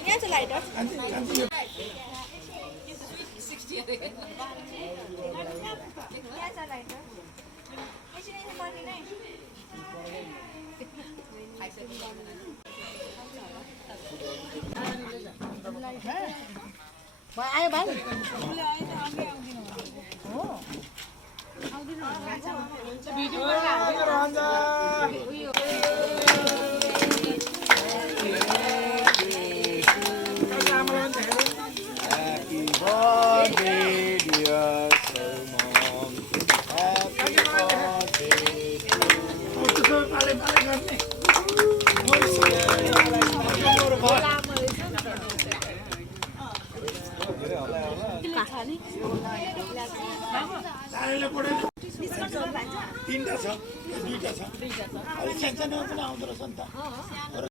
यहाँ चाहिँ लाइटर यहाँ छ लाइटर एकछिन एकछिन पर्ने नै आयो भाइ तीनटा छ दुईटा छ अलिक सानो पनि आउँदो रहेछ नि त